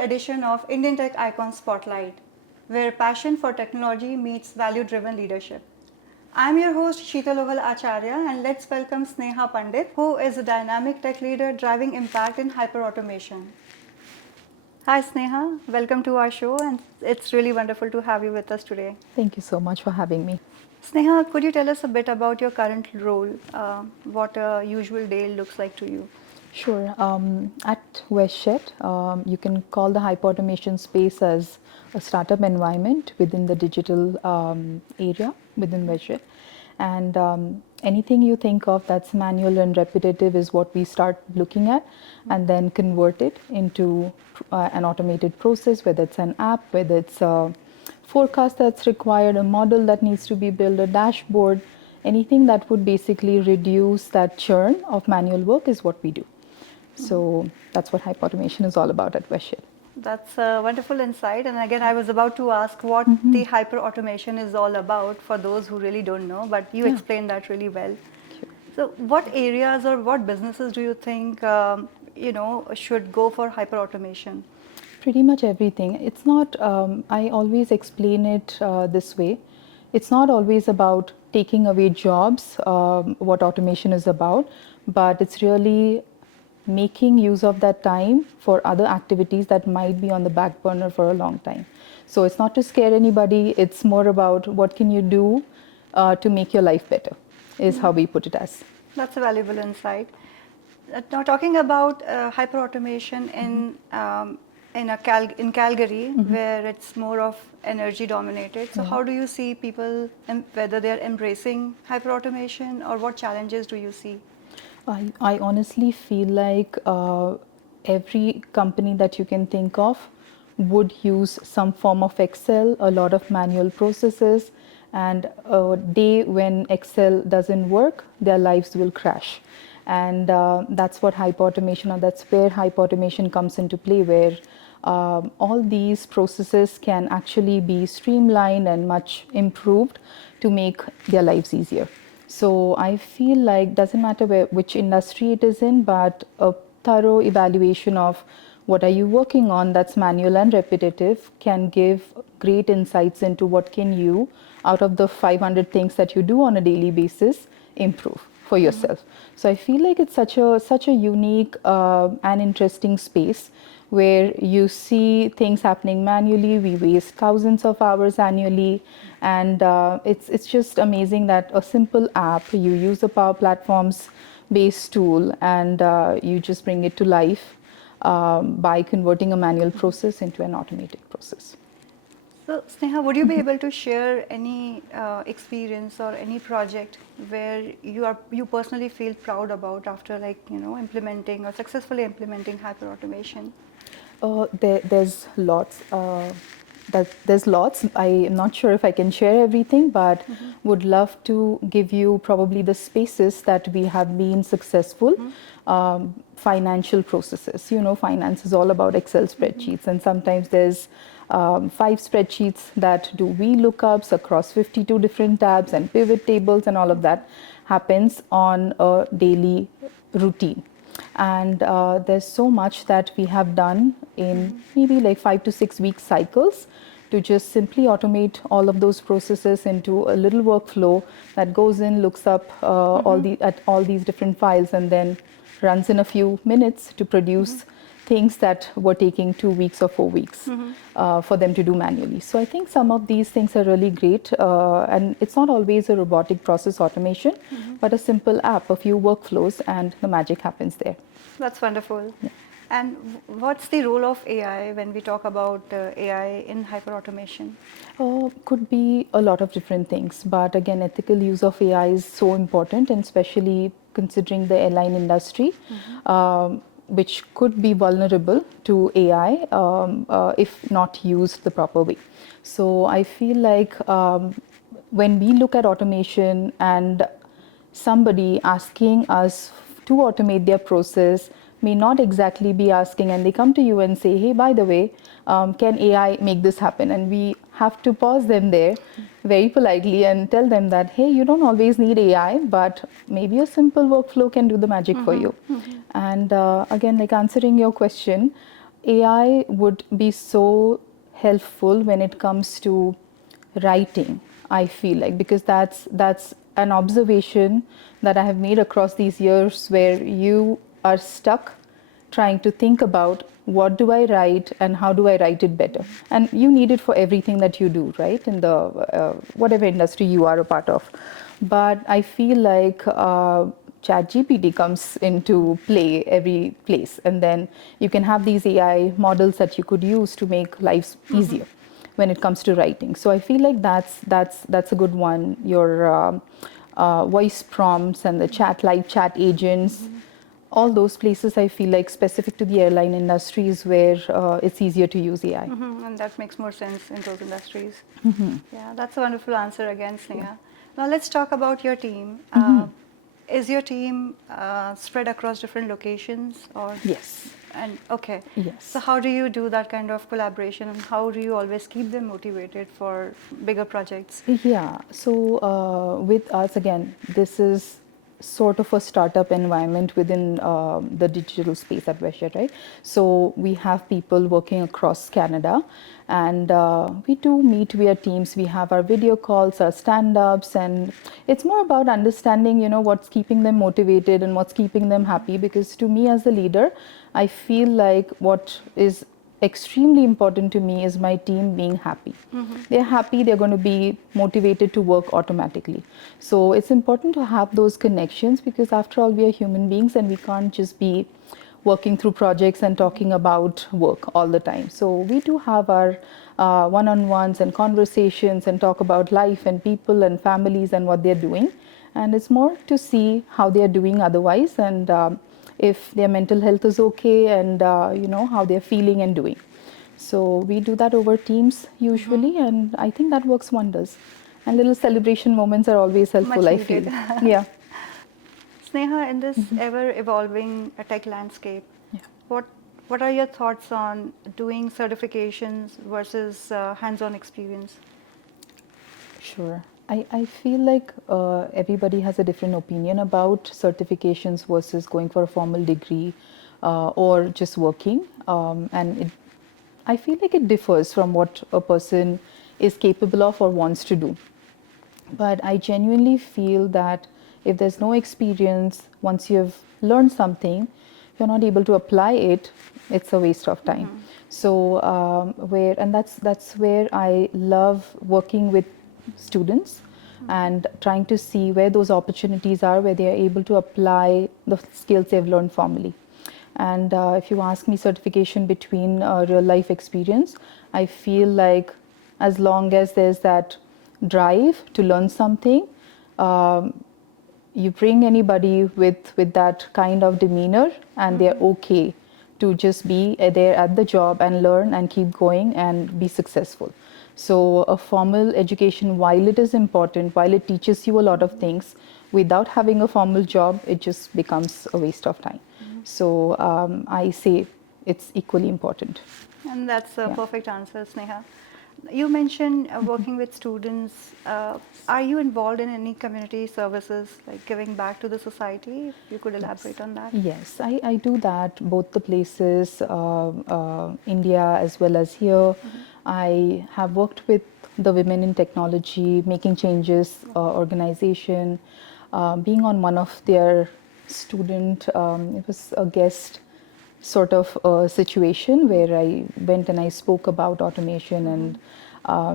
edition of Indian Tech Icon Spotlight, where passion for technology meets value-driven leadership. I'm your host Sheetal Acharya, and let's welcome Sneha Pandit, who is a dynamic tech leader driving impact in hyperautomation. Hi Sneha, welcome to our show, and it's really wonderful to have you with us today. Thank you so much for having me. Sneha, could you tell us a bit about your current role, what a usual day looks like to you? Sure. At WestJet, you can call the hyperautomation space as a startup environment within the digital area within WestJet. And anything you think of that's manual and repetitive is what we start looking at and then convert it into an automated process, whether it's an app, whether it's a forecast that's required, a model that needs to be built, a dashboard, anything that would basically reduce that churn of manual work is what we do. So that's what hyperautomation is all about at WestJet. That's a wonderful insight. And again, I was about to ask what the hyperautomation is all about for those who really don't know, but you explained that really well. Sure. So what areas or what businesses do you think, should go for hyperautomation? Pretty much everything. It's not, I always explain it this way. It's not always about taking away jobs, what automation is about, but it's really making use of that time for other activities that might be on the back burner for a long time. So it's not to scare anybody, it's more about what can you do to make your life better, is how we put it as. That's a valuable insight. Now talking about hyperautomation in Calgary, where it's more of energy dominated. So how do you see people, whether they're embracing hyperautomation or what challenges do you see? I honestly feel like every company that you can think of would use some form of Excel, a lot of manual processes, and a day when Excel doesn't work, their lives will crash. And that's what hyperautomation, or that's where hyperautomation comes into play, where all these processes can actually be streamlined and much improved to make their lives easier. So I feel like doesn't matter which industry it is in, but a thorough evaluation of what are you working on that's manual and repetitive can give great insights into what can you, out of the 500 things that you do on a daily basis, improve for yourself. So I feel like it's such a unique and interesting space where you see things happening manually. We waste thousands of hours annually, and it's just amazing that a simple app, you use a Power Platforms based tool, and you just bring it to life by converting a manual process into an automated process. So Sneha, would you be able to share any experience or any project where you personally feel proud about after implementing or successfully implementing hyperautomation? There's lots. There's lots. I am not sure if I can share everything, but would love to give you probably the spaces that we have been successful. Financial processes. Finance is all about Excel spreadsheets, and sometimes there's 5 spreadsheets that do VLOOKUPs across 52 different tabs and pivot tables, and all of that happens on a daily routine. And there's so much that we have done in maybe like 5 to 6 week cycles to just simply automate all of those processes into a little workflow that goes in, looks up all these different files, and then runs in a few minutes to produce things that were taking 2 weeks or 4 weeks for them to do manually. So I think some of these things are really great, and it's not always a robotic process automation, but a simple app, a few workflows, and the magic happens there. That's wonderful. Yeah. And what's the role of AI when we talk about AI in hyperautomation? Could be a lot of different things, but again, ethical use of AI is so important, and especially considering the airline industry, which could be vulnerable to AI if not used the proper way. So I feel like when we look at automation and somebody asking us to automate their process may not exactly be asking, and they come to you and say, hey, by the way, can AI make this happen? And we have to pause them there very politely and tell them that, hey, you don't always need AI, but maybe a simple workflow can do the magic for you. And again, like answering your question, AI would be so helpful when it comes to writing, I feel like, because that's an observation that I have made across these years, where you are stuck trying to think about what do I write and how do I write it better. And you need it for everything that you do, right, in the whatever industry you are a part of. But I feel like ChatGPT comes into play every place, and then you can have these AI models that you could use to make lives easier when it comes to writing. So I feel like that's a good one. Your voice prompts and the live chat agents, all those places I feel like specific to the airline industry is where it's easier to use AI. And that makes more sense in those industries. Yeah, that's a wonderful answer again, Sneha. Now let's talk about your team. Is your team spread across different locations, or? Yes. And okay. Yes. So how do you do that kind of collaboration, and how do you always keep them motivated for bigger projects? Yeah, so with us again, this is sort of a startup environment within the digital space at Vesha, right? So we have people working across Canada, and we do meet via Teams. We have our video calls, our stand-ups, and it's more about understanding, what's keeping them motivated and what's keeping them happy. Because to me, as a leader, I feel like what is extremely important to me is my team being happy. They're happy, they're going to be motivated to work automatically. So it's important to have those connections, because after all, we are human beings and we can't just be working through projects and talking about work all the time. So we do have our one-on-ones and conversations and talk about life and people and families and what they're doing. And it's more to see how they're doing otherwise, and if their mental health is okay, and how they're feeling and doing. So we do that over Teams usually, and I think that works wonders. And little celebration moments are always helpful, Much I needed. feel. Yeah. Sneha, in this ever evolving tech landscape, Yeah. what what are your thoughts on doing certifications versus hands-on experience? Sure. I feel like everybody has a different opinion about certifications versus going for a formal degree or just working. I feel like it differs from what a person is capable of or wants to do. But I genuinely feel that if there's no experience, once you've learned something, if you're not able to apply it, it's a waste of time. So and that's where I love working with students and trying to see where those opportunities are, where they are able to apply the skills they've learned formally. And if you ask me certification between real life experience, I feel like as long as there's that drive to learn something, um, you bring anybody with that kind of demeanor, and they're okay to just be there at the job and learn and keep going and be successful. So a formal education, while it is important, while it teaches you a lot of things, without having a formal job, it just becomes a waste of time. So I say it's equally important. And that's a Yeah. perfect answer, Sneha. You mentioned working with students. Are you involved in any community services, like giving back to the society? If you could elaborate on that. Yes, I do that both the places, India as well as here. I have worked with the Women in Technology, Making Changes organization, being on one of their student, it was a guest sort of a situation where I went and I spoke about automation and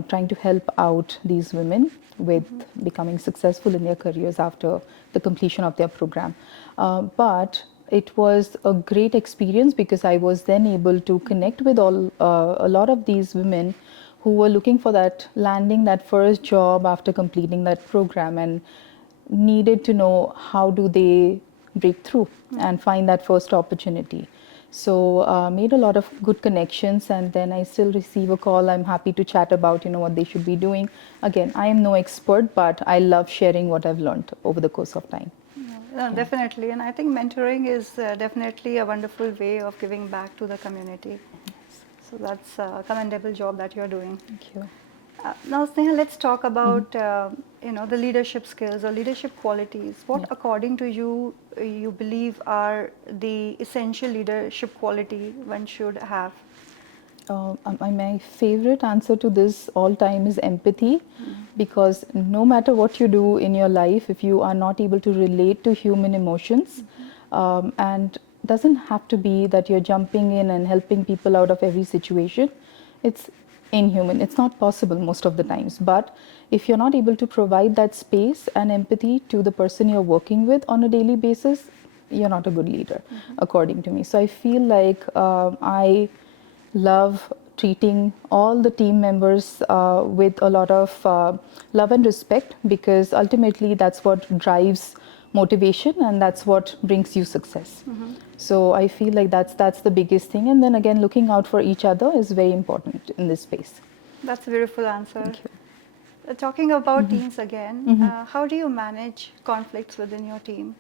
trying to help out these women with becoming successful in their careers after the completion of their program. But it was a great experience because I was then able to connect with a lot of these women who were looking for that landing that first job after completing that program, and needed to know how do they break through and find that first opportunity. So made a lot of good connections, and then I still receive a call. I'm happy to chat about what they should be doing. Again, I am no expert, but I love sharing what I've learned over the course of time. No, definitely. And I think mentoring is definitely a wonderful way of giving back to the community. So that's a commendable job that you're doing. Thank you. Now, Sneha, let's talk about the leadership skills or leadership qualities. What, Yeah. according to you, you believe are the essential leadership quality one should have? My favorite answer to this all time is empathy, because no matter what you do in your life, if you are not able to relate to human emotions, and doesn't have to be that you're jumping in and helping people out of every situation, it's inhuman. It's not possible most of the times. But if you're not able to provide that space and empathy to the person you're working with on a daily basis, you're not a good leader, according to me. So I feel like I love treating all the team members with a lot of love and respect, because ultimately that's what drives motivation and that's what brings you success. So I feel like that's the biggest thing, and then again looking out for each other is very important in this space. That's a beautiful answer. Thank you. Talking about teams again, how do you manage conflicts within your team?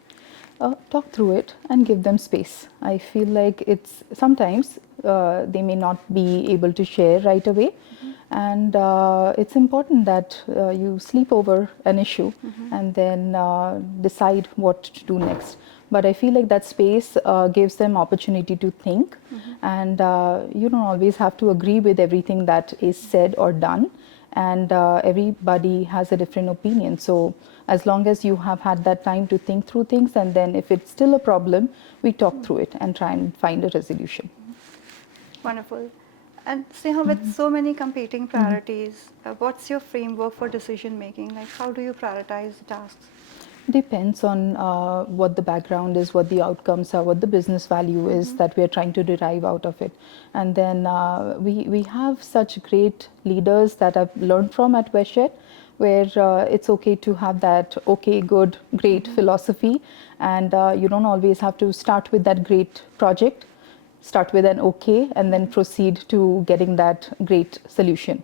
Talk through it and give them space. I feel like it's sometimes they may not be able to share right away, and it's important that you sleep over an issue and then decide what to do next. But I feel like that space gives them opportunity to think, and you don't always have to agree with everything that is said or done, and everybody has a different opinion. So as long as you have had that time to think through things, and then if it's still a problem, we talk through it and try and find a resolution. Wonderful. And Sneha, with so many competing priorities, what's your framework for decision making? Like, how do you prioritize the tasks? Depends on what the background is, what the outcomes are, what the business value is that we are trying to derive out of it. And then we have such great leaders that I've learned from at WestJet, where it's okay to have that okay, good, great philosophy, and you don't always have to start with that great project. Start with an okay and then proceed to getting that great solution.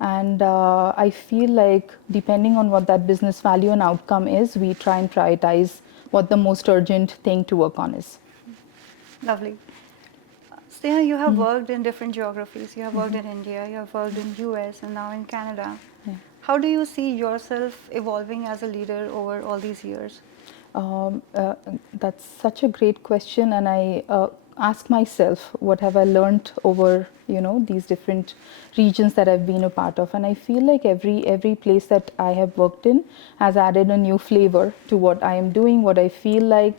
And I feel like depending on what that business value and outcome is, we try and prioritize what the most urgent thing to work on is. Lovely. Sneha, you have worked in different geographies. You have worked in India, you have worked in US, and now in Canada. Yeah. How do you see yourself evolving as a leader over all these years? Um, uh, that's such a great question, and I ask myself, what have I learned over these different regions that I've been a part of, and I feel like every place that I have worked in has added a new flavor to what I am doing, what I feel like,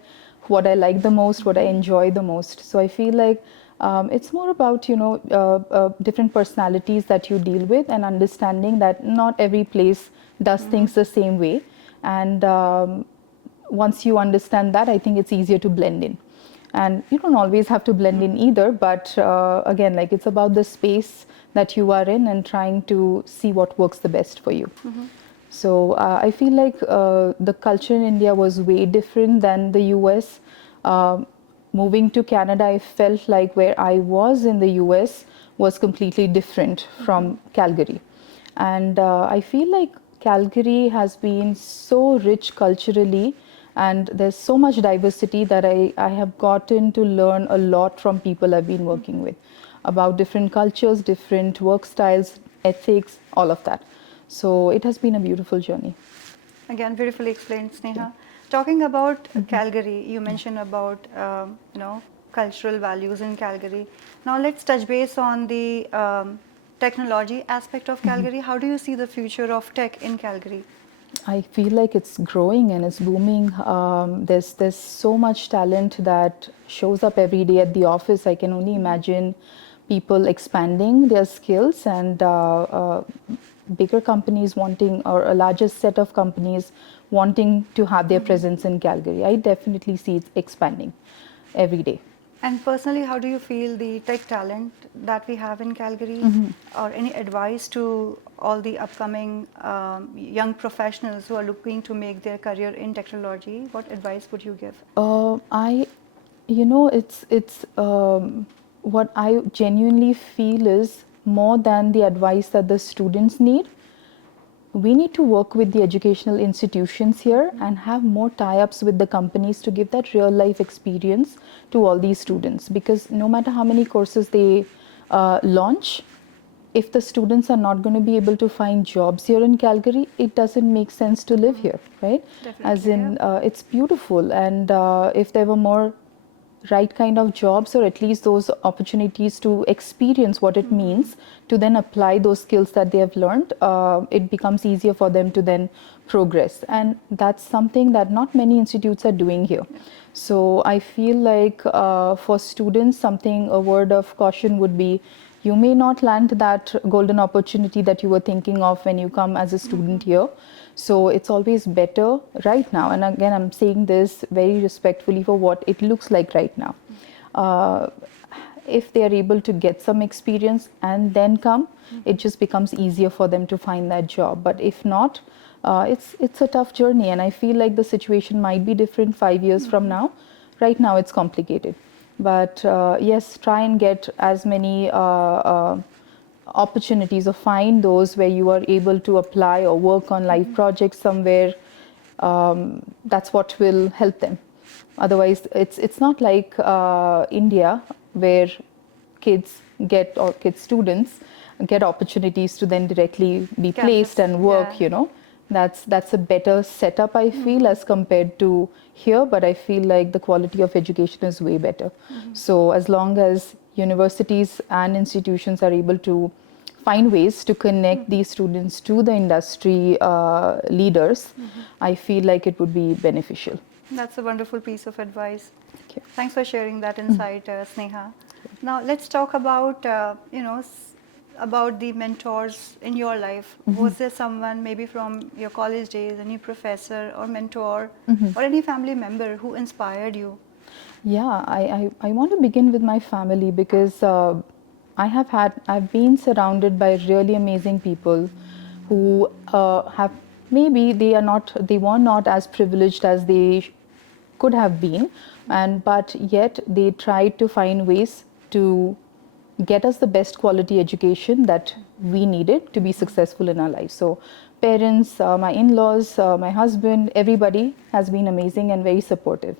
what I like the most, what I enjoy the most. So I feel like it's more about different personalities that you deal with, and understanding that not every place does things the same way, and once you understand that, I think it's easier to blend in. And you don't always have to blend in either, but again, like, it's about the space that you are in and trying to see what works the best for you. So I feel like the culture in India was way different than the US. Moving to Canada, I felt like where I was in the US was completely different from Calgary. And I feel like Calgary has been so rich culturally, and there's so much diversity that I have gotten to learn a lot from people I've been working with about different cultures, different work styles, ethics, all of that. So it has been a beautiful journey. Again, beautifully explained, Sneha. Talking about Calgary, you mentioned about cultural values in Calgary. Now let's touch base on the technology aspect of Calgary. How do you see the future of tech in Calgary? I feel like it's growing and it's booming. There's so much talent that shows up every day at the office. I can only imagine people expanding their skills, and bigger companies wanting, or a larger set of companies wanting to have their presence in Calgary. I definitely see it expanding every day. And personally, how do you feel the tech talent that we have in Calgary, or any advice to all the upcoming young professionals who are looking to make their career in technology? What advice would you give? I, it's what I genuinely feel is, more than the advice that the students need, we need to work with the educational institutions here and have more tie-ups with the companies to give that real life experience to all these students, because no matter how many courses they launch, if the students are not going to be able to find jobs here in Calgary, it doesn't make sense to live here, right? As Definitely, in, yeah. it's beautiful, and if there were more right kind of jobs, or at least those opportunities to experience what it means to then apply those skills that they have learned, it becomes easier for them to then progress. And that's something that not many institutes are doing here. So I feel like for students, something, a word of caution would be, you may not land that golden opportunity that you were thinking of when you come as a student here. So it's always better right now, and again, I'm saying this very respectfully for what it looks like right now. Uh, if they are able to get some experience and then come, it just becomes easier for them to find that job. But if not, it's a tough journey, and I feel like the situation might be different 5 years from now. Right now, it's complicated. But yes, try and get as many opportunities, or find those where you are able to apply or work on live projects somewhere. That's what will help them. Otherwise, it's not like India, where kids get, or kids, students get opportunities to then directly be placed Campus, and yeah. work. That's a better setup, I feel, as compared to here. But I feel like the quality of education is way better. So as long as universities and institutions are able to find ways to connect these students to the industry leaders, I feel like it would be beneficial. That's a wonderful piece of advice. Thank you. Thanks for sharing that insight, Sneha. Now let's talk about about the mentors in your life. Was there someone maybe from your college days, any professor or mentor, or any family member who inspired you? Yeah, I want to begin with my family, because I've been surrounded by really amazing people who have, maybe they were not as privileged as they could have been, and but yet they tried to find ways to get us the best quality education that we needed to be successful in our lives. So parents, my in-laws, my husband, everybody has been amazing and very supportive.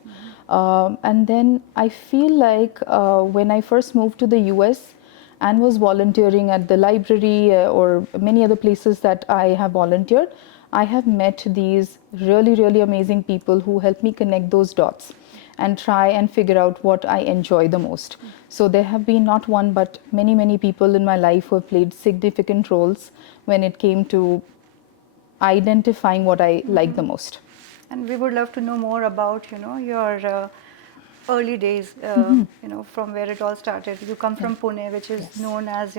And then I feel like when I first moved to the US and was volunteering at the library or many other places that I have volunteered, I have met these really, really amazing people who help me connect those dots and try and figure out what I enjoy the most. So there have been not one but many, many people in my life who have played significant roles when it came to identifying what I like the most. And we would love to know more about your early days, from where it all started. You come from Pune, which is Yes. known as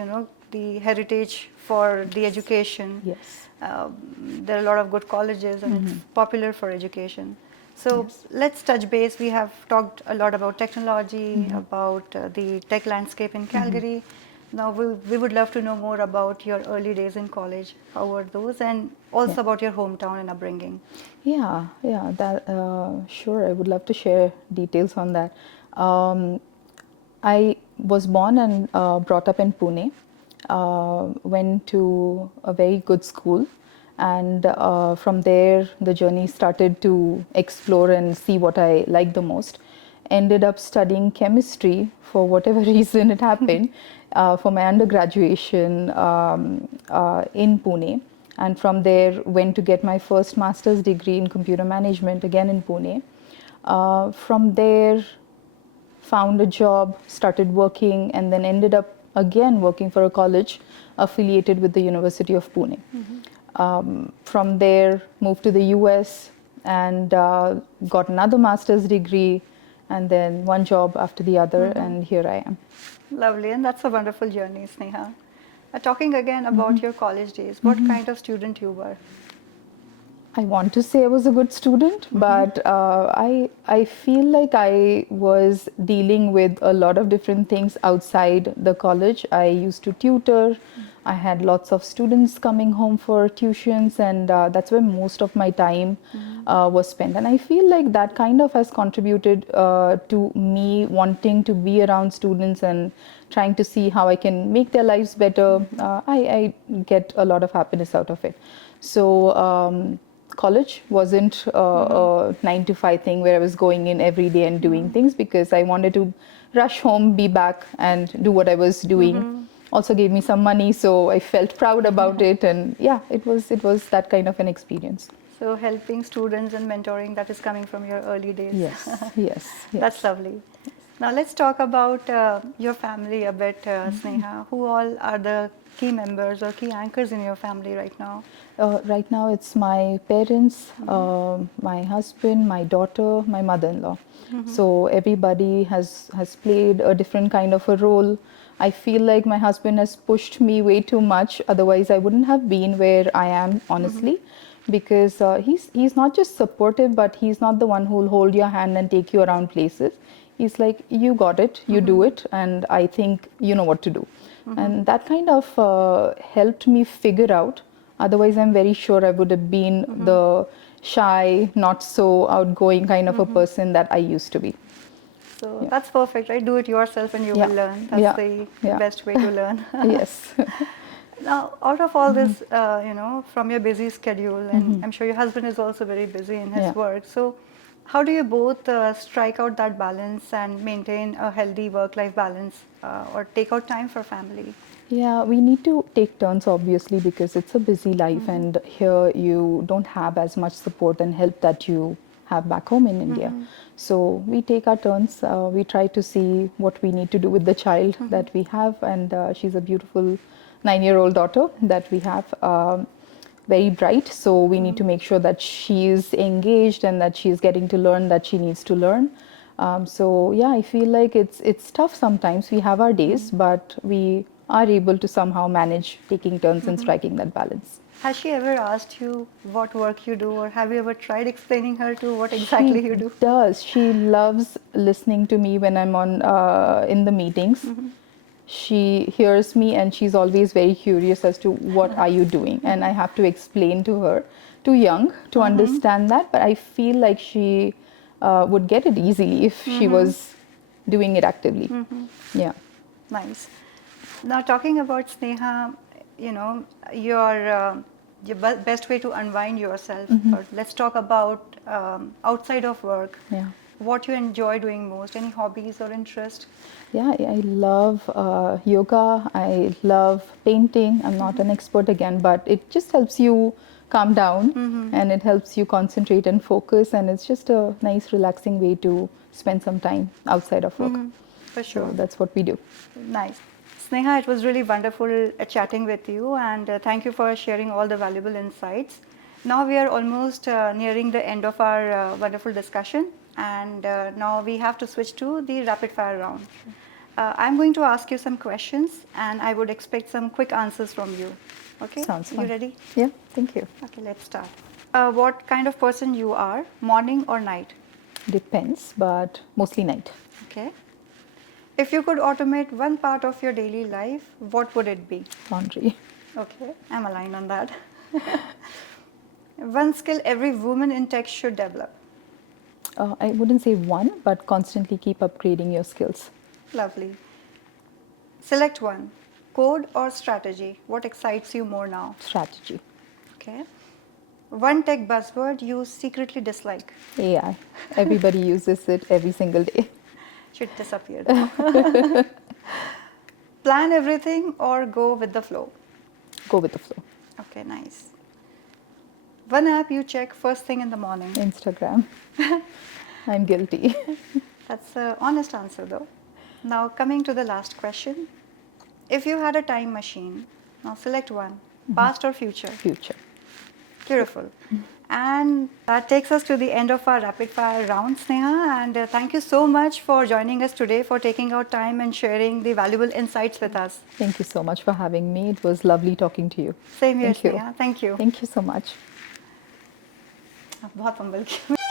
the heritage for the education. Yes. There are a lot of good colleges, and it's popular for education. So Yes. let's touch base. We have talked a lot about technology, about the tech landscape in Calgary. Now we would love to know more about your early days in college. How were those, and also Yeah. about your hometown and upbringing. Yeah, that sure. I would love to share details on that. Um, I was born and brought up in Pune. Went to a very good school, and from there the journey started to explore and see what I like the most. Ended up studying chemistry for whatever reason it happened for my undergraduation in Pune, and from there went to get my first master's degree in computer management again in Pune. From there found a job, started working, and then ended up again working for a college affiliated with the University of Pune. From there, moved to the US and got another master's degree, and then one job after the other, and here I am. Lovely, and that's a wonderful journey, Sneha. Talking again about your college days, what kind of student you were? I want to say I was a good student, but I feel like I was dealing with a lot of different things outside the college. I used to tutor. I had lots of students coming home for tuitions, and that's where most of my time was spent. And I feel like that kind of has contributed to me wanting to be around students and trying to see how I can make their lives better. I get a lot of happiness out of it. So. College wasn't a 9 to 5 thing where I was going in every day and doing things, because I wanted to rush home, be back, and do what I was doing also gave me some money, so I felt proud about it. And yeah, it was that kind of an experience. So helping students and mentoring, that is coming from your early days. Yes, yes, That's yes. lovely. Now let's talk about your family a bit, Sneha. Who all are the key members or key anchors in your family right now? Right now, it's my parents, my husband, my daughter, my mother-in-law. So everybody has played a different kind of a role. I feel like my husband has pushed me way too much. Otherwise, I wouldn't have been where I am, honestly, because he's not just supportive, but he's not the one who'll hold your hand and take you around places. He's like, you got it, you do it, and I think you know what to do. And that kind of helped me figure out. Otherwise, I'm very sure I would have been the shy, not so outgoing kind of a person that I used to be. So Yeah. that's perfect, right? Do it yourself and you Yeah. will learn. That's Yeah. the Yeah. best way to learn. Yes. Now, out of all this, from your busy schedule, and I'm sure your husband is also very busy in his Yeah. work. So, how do you both strike out that balance and maintain a healthy work-life balance, or take out time for family? Yeah, we need to take turns obviously because it's a busy life, and here you don't have as much support and help that you have back home in India. So we take our turns. We try to see what we need to do with the child that we have, and she's a beautiful 9-year-old daughter that we have. Very bright, so we need to make sure that she's engaged and that she's getting to learn that she needs to learn. So yeah, I feel like it's tough sometimes. We have our days, but we are able to somehow manage taking turns and striking that balance. Has she ever asked you what work you do, or have you ever tried explaining her to what She exactly you do? does. She loves listening to me when I'm on in the meetings. She hears me and she's always very curious as to what are you doing, and I have to explain to her. Too young to understand that, but I feel like she would get it easily if she was doing it actively. Yeah. Nice. Now, talking about Sneha, your best way to unwind yourself. Or let's talk about outside of work. Yeah. What you enjoy doing most? Any hobbies or interest? Yeah, I love yoga. I love painting. I'm not an expert again, but it just helps you calm down and it helps you concentrate and focus. And it's just a nice, relaxing way to spend some time outside of work. For So sure. that's what we do. Nice. Sneha, it was really wonderful chatting with you, and thank you for sharing all the valuable insights. Now we are almost nearing the end of our wonderful discussion, and now we have to switch to the rapid fire round. I'm going to ask you some questions, and I would expect some quick answers from you. Okay? Sounds You fun. ready? Yeah, thank you. Okay, let's start. What kind of person you are, morning or night? Depends, but mostly night. Okay. If you could automate one part of your daily life, what would it be? Laundry. Okay, I'm aligned on that. One skill every woman in tech should develop. I wouldn't say one, but constantly keep upgrading your skills. Lovely. Select one. Code or strategy? What excites you more now? Strategy. Okay. One tech buzzword you secretly dislike. AI. Everybody uses it every single day. Should disappear now. Plan everything or go with the flow. Go with the flow. Okay, nice. One app you check first thing in the morning. Instagram. I'm guilty. That's an honest answer though. Now coming to the last question. If you had a time machine, now select one, past or future. Future. Beautiful. And that takes us to the end of our rapid fire round, Sneha. And thank you so much for joining us today, for taking out time and sharing the valuable insights with us. Thank you so much for having me. It was lovely talking to you. Same here, Thank you. Sneha. Thank you. Thank you so much. बहुत humble किया.